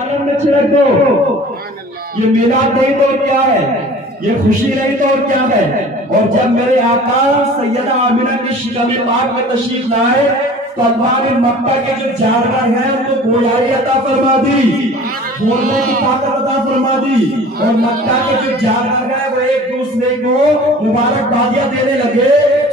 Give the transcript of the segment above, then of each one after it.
आनंद में छिड़क दो। ये मिलाद नहीं तो क्या है, ये खुशी नहीं तो और क्या है। और जब मेरे आका सैयदा आमिना की शिकम पाक में तशरीफ लाए तो अल्लाह ने मक्का के जो जानवर हैं उनको गोयाई अता फरमा दी, बोलने की ताकत अता फरमा दी। और मक्का के जो जानवर हैं वो एक दूसरे को मुबारकबादियां देने लगे,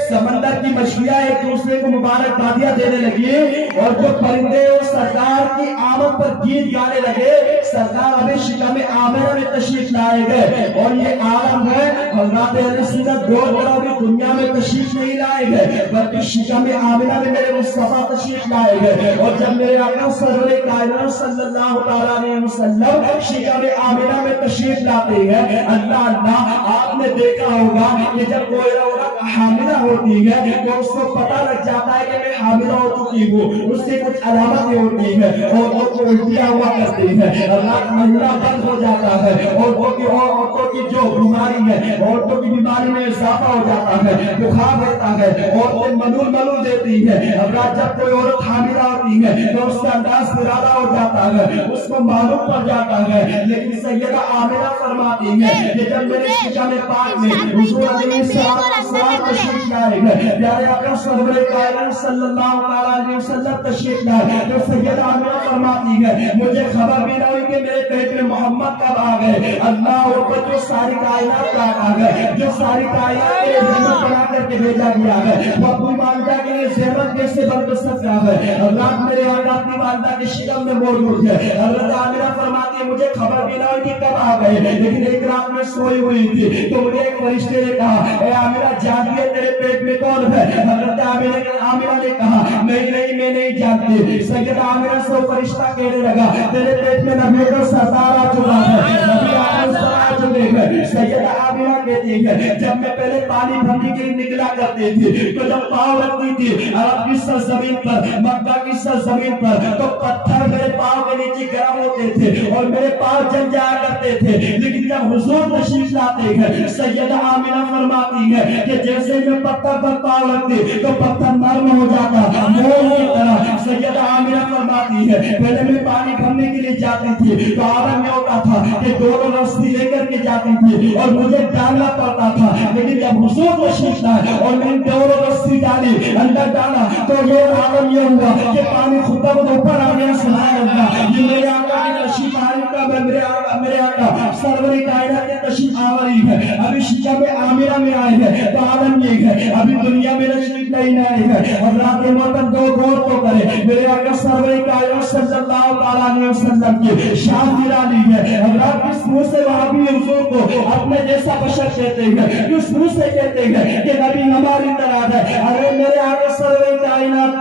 समंदर की मछलियां एक दूसरे को मुबारकबादियां देने लगी। और जो परिंदे वो सरकार की आमद पर गीत गाने लगे, सरकार अभी शिकम आमिना में तशरीफ लाए गए। और ये आलम है हज़रत अली सिद्दीक़ बहुत बड़ा भी दुनिया में तशरीफ नहीं लाए गए, बल्कि शिकम आमिना में मेरे मुस्तफा तशरीफ लाए गए। और जब मेरे आका सरवर कायनात सल्लल्लाहु तआला अलैहि वसल्लम शिकम आमिना में तशरीफ लाते हैं, अल्लाह अल्लाह आपने देखा होगा कि जब कोई औरत हामिला होती है तो उसको पता लग जाता है कि मैं हामिला हो चुकी हूँ, उससे कुछ अलामतें होती है और वो उल्टियाँ हुआ करती है, अल्लाह महिला बंद हो जाता है। और औरतों की जो बीमारी है, औरतों की बीमारी में इजाफा हो जाता है, बुखार रहता है, औरतें मलूल देती है। अब जब कोई औरत हामिला होती है तो उसका अंदाज निराला हो जाता है, उसको मालूम पड़ जाता है। लेकिन सैयदा आमिना फरमाती है कि जब मेरे शिकम पाक में हुजूर अलैहिस्सलाम तशरीफ लाए गए, प्यारे आका सरवर कायनात सल्लल्लाहु अलैहि वसल्लम तशरीफ लाए, तो सैयदा आमिना फरमाती है मुझे खबर भी ना हुई कि मेरे पेट में मोहम्मद कब आ गए। अल्लाह ऊपर जो सारी कायनात का आ गए, जो सारी कायनात के लिए ज़हमत बना करके भेजा गया है, वो अपनी वालिदा के लिए ज़हमत कैसे बर्दाश्त सकता है। अल्लाह मेरे आका अपनी वालिदा के शिकम में मौजूद है। हज़रत आमिना फरमाती है मुझे खबर भी ना हुई कि कब आ गए, लेकिन एक रात में सोई हुई थी तो मुझे एक फरिश्ते ने कहा ए आमिना जानती है तेरे पेट में कौन है। हज़रत आमिना ने कहा नहीं मैं नहीं जानती। सैयदा आमिना से फरिश्ता कहने लगा तेरे पेट में नबी का सरदार आ चुका है, नबी आ चुके हैं। सैयदा आमिना कहती है जब मैं पहले पानी भरने के लिए निकला करती थी तो जब पाँव रखती थी अरब की सरजमीन पर, मक्का की सरजमीन पर, तो पत्थर मेरे पाँव के नीचे गर्म होते थे और मेरे पाँव जल जाया करते थे। लेकिन जब हुजूर तशरीफ लाते हैं सैयदा आमिना फरमाती है कि जैसे मैं पत्थर पर पाँव रखती तो पत्थर नरम हो जाता मोम की तरह। सैयदा आमिना फरमाती है पहले मैं पानी भरने के लिए जाती थी तो आराम में होता था कि दोनों रस्सी लेकर के जाती थी और मुझे डालना पड़ता था। लेकिन जब हुजूर तशरीफ लाए और मैंने दोनों रस्सी डाली अंदर डाला तो ये आलम ये हुआ कि पानी खुद ऊपर आ गया। सुभान अल्लाह, ये मेरे आका की तशरीफ आने का मेरे आका सरवर कायनात की तशरीफ आवरी है। अभी शिकम आमिना में आए हैं तो आलम ये है अभी दुनिया में तशरीफ नहीं आए हैं। हज़रत मोहतरम दो गौर तो करे मेरे आका सरवर कायनात सल्लल्लाहु अलैहि वसल्लम की शान निराली है। हज़रत किस मुंह से वहाबी हुजूर को अपने जैसा बशर कहते हैं, किस मुंह से कहते हैं कि नबी हमारी तरह है। अरे मेरे आका सरवर कायनात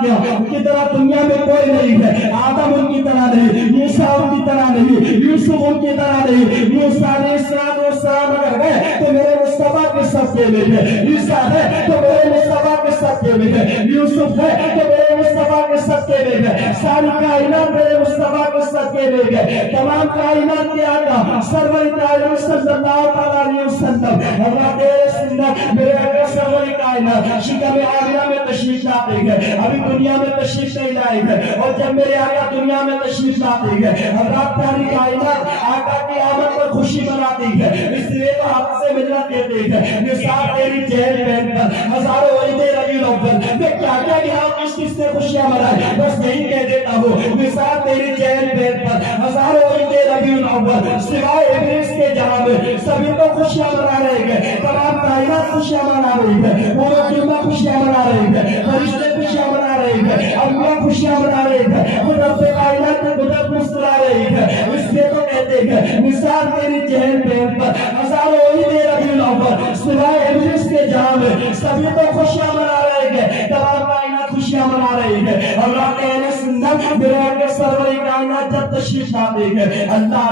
की तरह दुनिया में कोई नहीं है। आदम उनकी तरह नहीं, मूसा उनकी तरह नहीं, यूसुफ उनकी तरह नहीं। मूसा अलैहिस्सलाम अगर है तो मेरे मुस्तफा के सत्य में है, ईसा है तो मेरे मुस्तफा के सत्य में है, यूसुफ है तो मेरे मुस्तफा के सत्य में है, सारी कायनात मेरे मुस्तफा के सत्य में है। तमाम कायनात के आका सरवर कायनात सल्लल्लाहु अलैहि वसल्लम हज़रत सुन्नत मेरे आका सरवर कायनात शिकम आमिना में तशरीफ लाते हैं, अभी दुनिया में तशरीफ नहीं लाए हैं। और जब मेरे आका दुनिया में तशरीफ लाते हैं हज़रत सारी कायनात आका की आमद पर खुशी मनाती है, इसलिए तो आपसे मिलना कहते हैं निसार तेरी चेहरे पहन कर हजारों वलीदे रबीउल अव्वल मैं क्या गिनाऊं किस से खुशियां मनाए, बस यही कह देता हूँ निसार तेरी चेहरे पहन कर हजारों वलीदे रबीउल अव्वल सिवाय इब्लीस के जहां में सभी तो खुशियां मना रहे हैं। तमाम कायनात खुशियां मना रही है, पूरा दुनिया खुशियां मना रही है, फरिश्ते खुशियां मना रहे हैं, अल्लाह खुशियां मना रहे हैं, खुद रब कायनात में खुद मुस्कुरा रही है। इसलिए तो कहते हैं निसार तेरी चेहरे पहन पर हजारों वलीदे रबीउल अव्वल सिवाय इब्लीस के जहां में सभी तो खुशियां मना रहे हैं, तमाम कायनात खुशियां मना रही है। अल्लाह के सुन्नत मेरे आका सरवर कायनात जब तशरीफ लाते हैं अल्लाह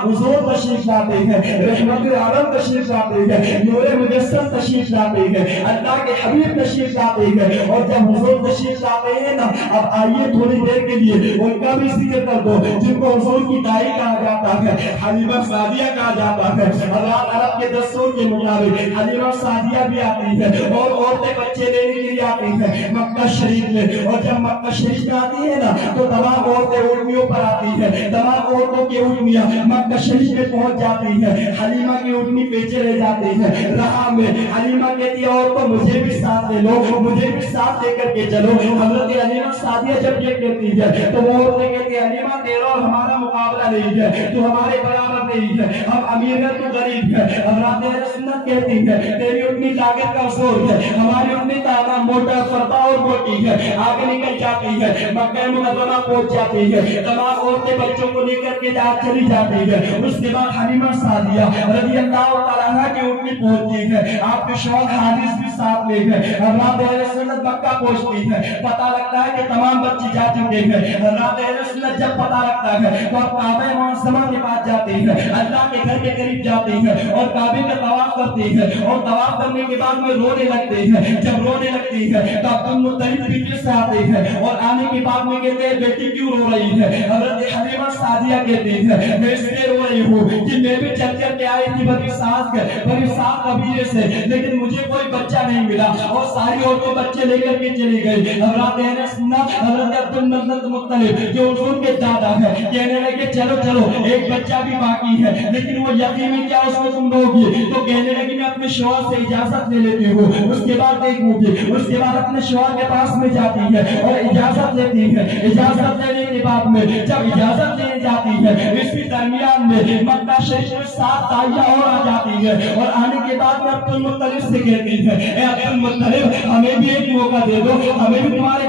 हुजूर तशरीफ लाते हैं, रहमतुल आलम तशरीफ लाते हैं, नूर मुजस्सम तशरीफ लाते हैं, अल्लाह के हबीब तशरीफ लाते हैं। और जब हुजूर तशरीफ लाते हैं ना, अब आइए थोड़ी देर के लिए उनका भी जिक्र कर दो जिनको हुजूर की दाई कहा जाता है, हलीमा सादिया कहा जाता है। अल्लाह अरब के दस्तूर के मुताबिक हलीमा सादिया भी आती है और औरतें बच्चे लेने के लिए आती है मक्का शरीफ में। और जब मक्का शरीफ में आती है ना तो तमाम औरतें ऊँटनियों पर आती है ہے. تمام عورتوں کی اونٹنیاں مکہ شریف میں پہنچ جاتی ہیں. حلیمہ کی اونٹنی پیچھے رہ جاتی ہے راہ میں. حلیمہ کہتی ہے عورتوں مجھے بھی ساتھ لے لو, مجھے بھی ساتھ لے کر کے چلو. حضرت حلیمہ سعدیہ جب یہ کہتی ہے تو وہ عورتیں کہتی ہے حلیمہ تیرا اور ہمارا مقابلہ نہیں ہے, تو ہمارے برابر نہیں ہے, ہم امیر ہے تو غریب ہے. حضرت اہل سنت کہتی ہے تیری اپنی طاقت کا اصول ہے, ہماری اپنی طاقت موٹا فردا اور موٹی ہے. آگے نکل جاتی ہے, مکہ مکرمہ پہنچ جاتی ہے, تمام عورتیں بچوں کو لے کر کے چلی جاتی ہے. اس کے بعد حلیمہ سعدیہ رضی اللہ تعالیٰ عنہا کی اونٹنی پہنچتی ہے, آپ کے شوہر حارث بھی ساتھ لے گئے. حضرت اہل سنت مکہ پہنچتی ہے, پتہ لگتا ہے کہ تمام بچے جا چکے ہیں. حضرت اہل سنت جب پتہ لگتا ہے تو اب کعبہ معظمہ کے پاس جاتی ہے, اللہ کے گھر کے قریب جاتی ہے اور کعبے کا طواف کرتی ہے, اور طواف کرنے کے بعد میں رونے لگتی ہے. جب رونے لگتی ہے تو عبد المطلب پیچھے سے آتے ہیں اور آنے کے بعد میں کہتے ہیں بیٹی کیوں رو رہی ہے؟ حضرت حلیمہ سعدیہ کہتی ہے میں اس لیے رو رہی ہوں کہ میں بھی چل کر کے آئی تھی بنی سعد قبیلے سے, لیکن مجھے کوئی بچہ نہیں ملا اور ساری عورتیں بچے لے کر کے چلی گئی. حضرت اہل سنت حضرت عبد المطلب جو حضور کے دادا ہے کہنے لگے چلو چلو ایک بچہ بھی باقی ہے, لیکن وہ یتیم ہے, کیا اس کو تم دو گی؟ تو کہنے لگی میں اپنے شوہر سے اجازت لے لیتی ہوں, اس کے بعد دیکھوں گی. اس کے بعد اپنے شوہر کے پاس میں جاتی ہے اور اجازت لیتی ہے. اجازت لینے کے بعد میں جب اجازت لینے جاتی ہے اسی درمیان میں مکہ شریف میں 7 داعیہ اور آ جاتی ہے, اور آنے کے بعد میں عبد المطلب سے کہتی ہے اے عبد المطلب ہمیں بھی ایک موقع دے دو, ہمیں بھی تمہارے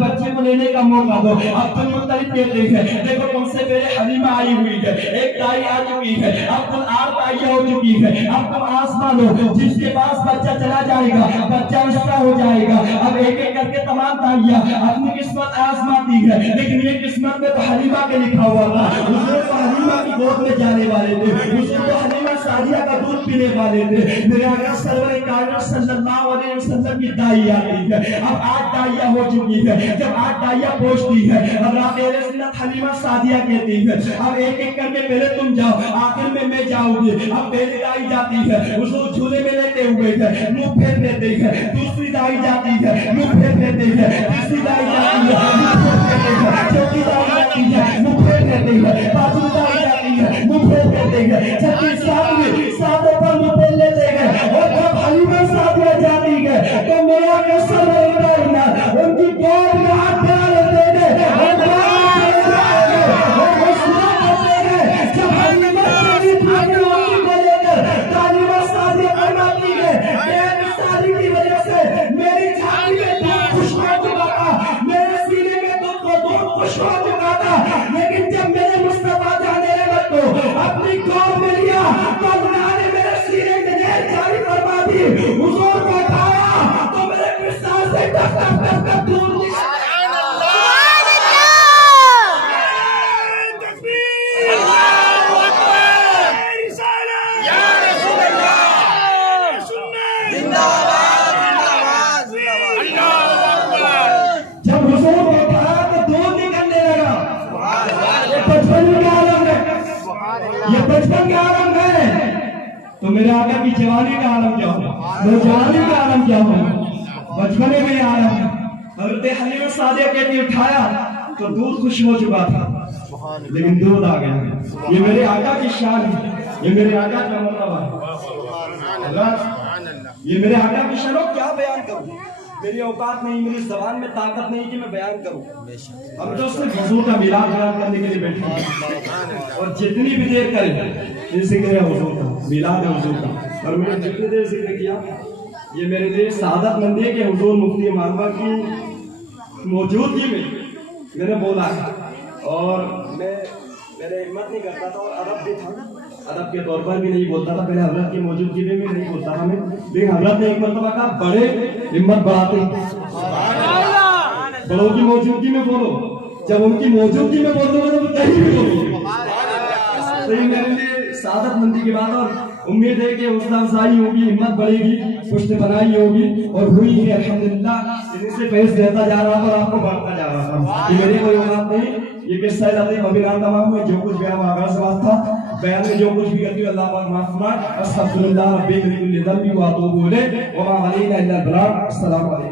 بچے کو لینے کا موقع دو. عبد المطلب کہتے ہیں دیکھو تم سے پہلے حلیمہ آئی ہوئی ہے, ایک دائی آ چکی ہے, اب تم 8 داعیہ ہو چکی ہے, اب تم آسمان ہو جس کے پاس بچہ چلا جائے گا بچہ اس کا ہو جائے گا. اب ایک ایک کر کے تمام داعیہ اپنی قسمت آزماتی ہے, لیکن یہ قسمت میں تو حلیمہ کے لکھا ہوا تھا. اسے تو حلیمہ کی گود میں جانے والے تھے, اسے تو حلیمہ سعدیہ کا دودھ پینے والے تھے. میرے آقا سرور کائنات صلی اللہ علیہ وسلم کی دائی آتی ہے. اب 8 داعیہ ہو چکی ہے. جب 8 داعیہ پہنچتی ہے حضرت اہل سنت حلیمہ سعدیہ کہتی ہے اب ایک ایک کر کے پہلے تم جاؤ, آخر میں جاؤں گی. اب پہلی دائی جاتی ہے, اس کو جھولے میں لیتے ہوئے ہے, منہ پھیر لیتے ہیں. دوسری دائی جاتی ہے, منہ پھیر لیتے ہیں. تیسری دائی جاتی ہے, منہ پھیر لیتے ہیں. چوتھی دائی جاتی ہے, منہ پھیر لیتے ہیں. پانچویں دائی جاتی ہے, منہ پھیر لیتے ہیں. چھٹی ساتویں ساتوں پر منہ پھیر لیتے ہیں. اور جب حلیمہ سعدیہ جاتی ہے تو میرے آقا سرور کائنات ان کی گود میں ہاتھ ڈال لیتے ہیں اور لیکن جب میرے مصطفیٰ جانے لگا تو اپنی گود میں لیا تو اللہ نے میرے سینے میں نہر جاری فرما دی. حضور کو اٹھایا تو میرے پستان سے ٹک ٹک ٹک ٹک دور نکلا. جب حضور کو اٹھایا تو دودھ نکلنے لگا. یہ بچپن کا عالم ہے, تو میرے آقا کی جوانی کا عالم کیا ہو, نوجوانی کا عالم کیا ہو, بچپنے میں عالم ہے. حضرت حلیمہ سعدیہ کہتی اٹھایا تو دودھ خوش ہو چکا تھا, لیکن دودھ آ گیا. یہ میرے آقا کی شان ہے, یہ میرے آقا کا مرتبہ ہے. یہ میرے آقا کی شان ہو, کیا بیان کروں, میری اوقات نہیں, میری زبان میں طاقت نہیں کہ میں بیان کروں. ہم تو صرف حضور کا میلاد بیان کرنے کے لیے بیٹھے ہیں, اور جتنی بھی دیر کریں ذکر ہے حضور کا, میلاد ہے حضور کا. اور میں نے جتنی دیر ذکر کیا یہ میرے لیے سعادت مندی ہے کہ حضور مفتی مانوا کی موجودگی میں نے بولا ہے. اور میں ہمت نہیں کرتا تھا, اور ادب بھی تھا, ادب کے طور پر بھی نہیں بولتا تھا. پہلے حضرت کی موجودگی میں بھی نہیں بولتا تھا میں, لیکن حضرت نے ایک مرتبہ کہا بڑے ہمت بڑھاتے, بڑوں کی موجودگی میں بولو, جب ان کی موجودگی میں بولو تو کہیں بھی بولو. تو یہ میرے لیے سعادت مندی کی بات, اور امید ہے کہ حوصلہ افزائی ہوگی, ہمت بڑھے گی, پشت بنائی ہوگی, اور ہوئی ہے الحمدللہ. ان سے فیض دیتا جا رہا تھا اور آپ کو بڑھتا جا رہا تھا. یہ میری کوئی اوقات نہیں, یہ قصہ لطیف ابھی تمام ہوئے. جو کچھ بیان آغاز سے بات تھا, بیان میں جو کچھ بھی کرتی ہوں اللہ پاک معاف فرمائے. استغفر اللہ ربی من کل ذنب واتوب الیہ وما علینا الا البلاغ. السلام علیکم.